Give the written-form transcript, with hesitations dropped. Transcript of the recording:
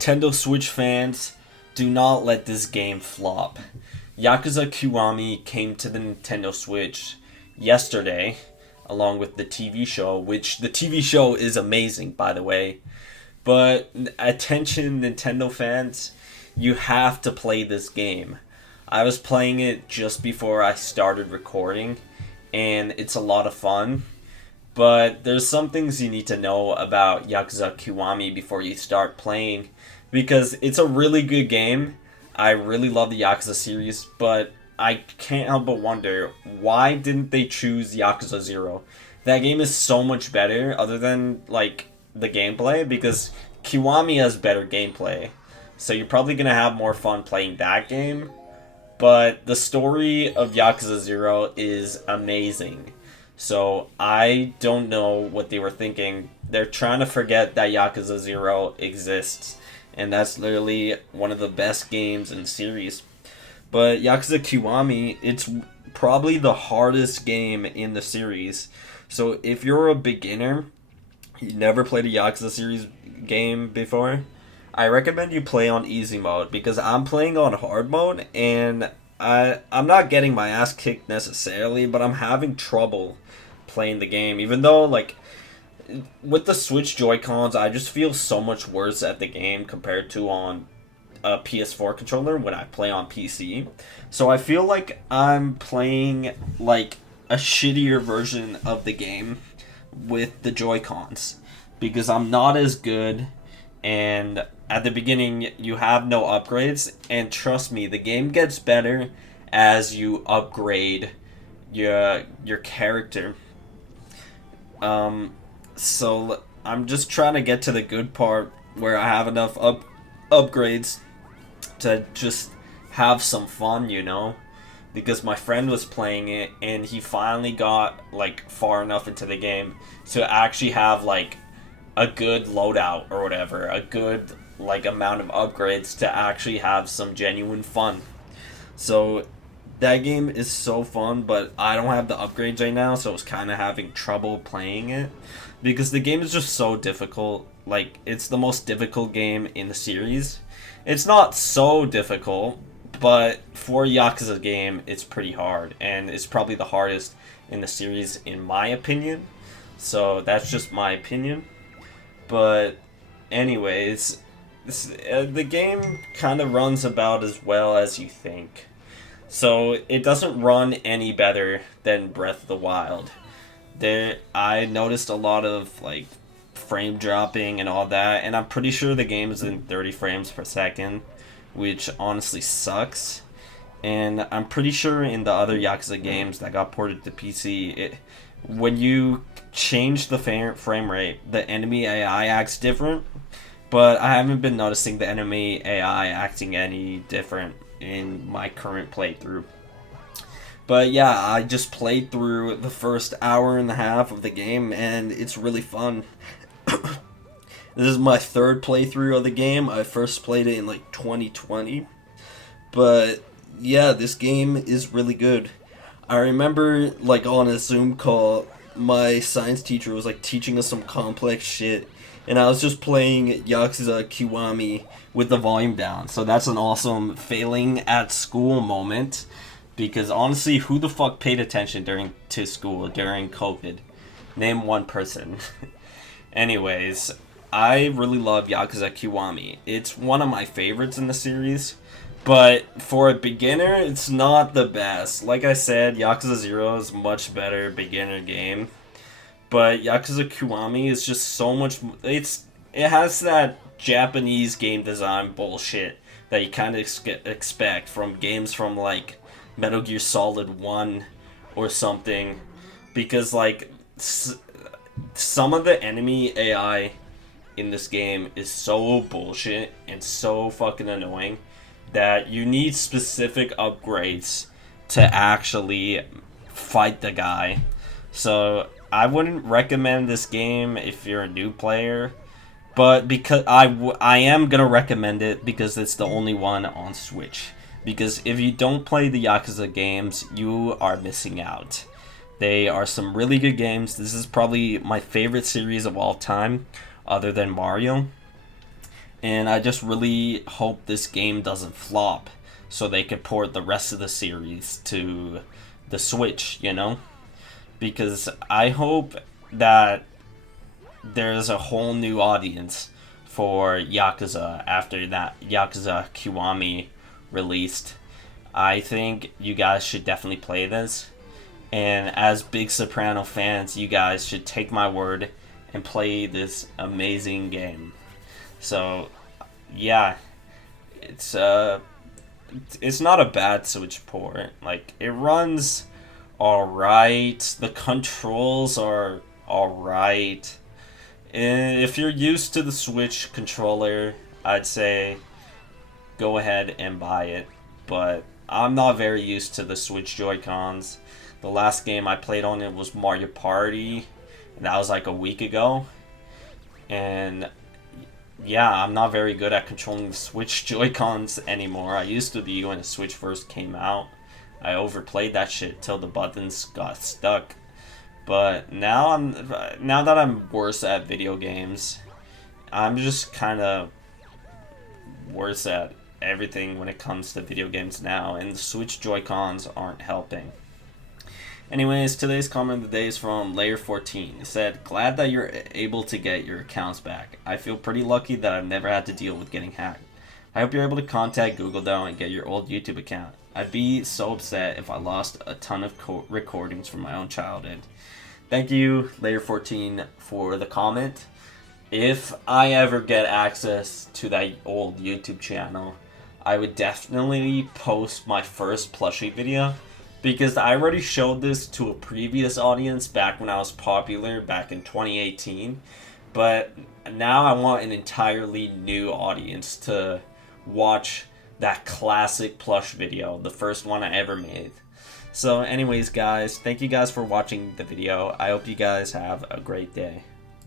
Nintendo Switch fans, do not let this game flop. Yakuza Kiwami came to the Nintendo Switch yesterday, along with the TV show, which the TV show is amazing, by the way. But attention, Nintendo fans, you have to play this game. I was playing it just before I started recording, and it's a lot of fun. But there's some things you need to know about Yakuza Kiwami before you start playing, because it's a really good game. I really love the Yakuza series, but I can't help but wonder, why didn't they choose Yakuza 0? That game is so much better, other than, like, the gameplay, because Kiwami has better gameplay. So you're probably going to have more fun playing that game. But the story of Yakuza 0 is amazing. So I don't know what they were thinking. They're trying to forget that Yakuza 0 exists. And that's literally one of the best games in the series. But Yakuza Kiwami, it's probably the hardest game in the series. So if you're a beginner, you never played a Yakuza series game before, I recommend you play on easy mode, because I'm playing on hard mode and I'm not getting my ass kicked necessarily, but I'm having trouble playing the game. Even though, like, with the Switch Joy-Cons, I just feel so much worse at the game compared to on a PS4 controller when I play on PC. So I feel like I'm playing like a shittier version of the game with the Joy-Cons, because I'm not as good, and at the beginning you have no upgrades, and trust me, the game gets better as you upgrade your character. So I'm just trying to get to the good part where I have enough upgrades to just have some fun, you know? Because my friend was playing it and he finally got like far enough into the game to actually have like a good loadout or whatever, a good like amount of upgrades to actually have some genuine fun. So that game is so fun, but I don't have the upgrades right now, so I was kind of having trouble playing it because the game is just so difficult. Like, it's the most difficult game in the series. It's not so difficult, but for a Yakuza game, it's pretty hard, and it's probably the hardest in the series, in my opinion. So that's just my opinion. But anyways, the game kind of runs about as well as you think. So it doesn't run any better than Breath of the Wild. I noticed a lot of like frame dropping and all that, and I'm pretty sure the game is in 30 frames per second, which honestly sucks. And I'm pretty sure in the other Yakuza games that got ported to PC, when you change the frame rate, the enemy AI acts different, but I haven't been noticing the enemy AI acting any different in my current playthrough. But yeah, I just played through the first hour and a half of the game, and it's really fun. This is my third playthrough of the game. I first played it in like 2020. But yeah, this game is really good. I remember like on a Zoom call, my science teacher was like teaching us some complex shit, and I was just playing Yakuza Kiwami with the volume down. So that's an awesome failing at school moment, because honestly, who the fuck paid attention to school during COVID? Name one person. Anyways, I really love Yakuza Kiwami. It's one of my favorites in the series, but for a beginner, it's not the best. Like I said, Yakuza 0 is a much better beginner game, but Yakuza Kiwami is just so much. It has that Japanese game design bullshit that you kind of expect from games from like Metal Gear Solid 1 or something, because like some of the enemy AI in this game is so bullshit and so fucking annoying that you need specific upgrades to actually fight the guy. So I wouldn't recommend this game if you're a new player, but because I am gonna recommend it because it's the only one on Switch. Because if you don't play the Yakuza games, you are missing out. They are some really good games. This is probably my favorite series of all time, other than Mario. And I just really hope this game doesn't flop so they could port the rest of the series to the Switch, you know? Because I hope that there's a whole new audience for Yakuza after that Yakuza Kiwami released. I think you guys should definitely play this. And as big Soprano fans, you guys should take my word and play this amazing game. So, yeah, it's it's not a bad Switch port. Like, it runs all right. The controls are all right. And if you're used to the Switch controller, I'd say go ahead and buy it. But I'm not very used to the Switch Joy-Cons. The last game I played on it was Mario Party, and that was like a week ago. And yeah, I'm not very good at controlling the Switch Joy-Cons anymore. I used to be when the Switch first came out. I overplayed that shit till the buttons got stuck. But now now that I'm worse at video games, I'm just kind of worse at everything when it comes to video games now, and the Switch Joy-Cons aren't helping. Anyways, today's comment of the day is from Layer 14. He said, "Glad that you're able to get your accounts back. I feel pretty lucky that I've never had to deal with getting hacked. I hope you're able to contact Google though and get your old YouTube account. I'd be so upset if I lost a ton of recordings from my own childhood." Thank you, Layer 14, for the comment. If I ever get access to that old YouTube channel, I would definitely post my first plushie video, because I already showed this to a previous audience back when I was popular back in 2018, but now I want an entirely new audience to watch that classic plush video, the first one I ever made. So anyways, guys, thank you guys for watching the video. I hope you guys have a great day.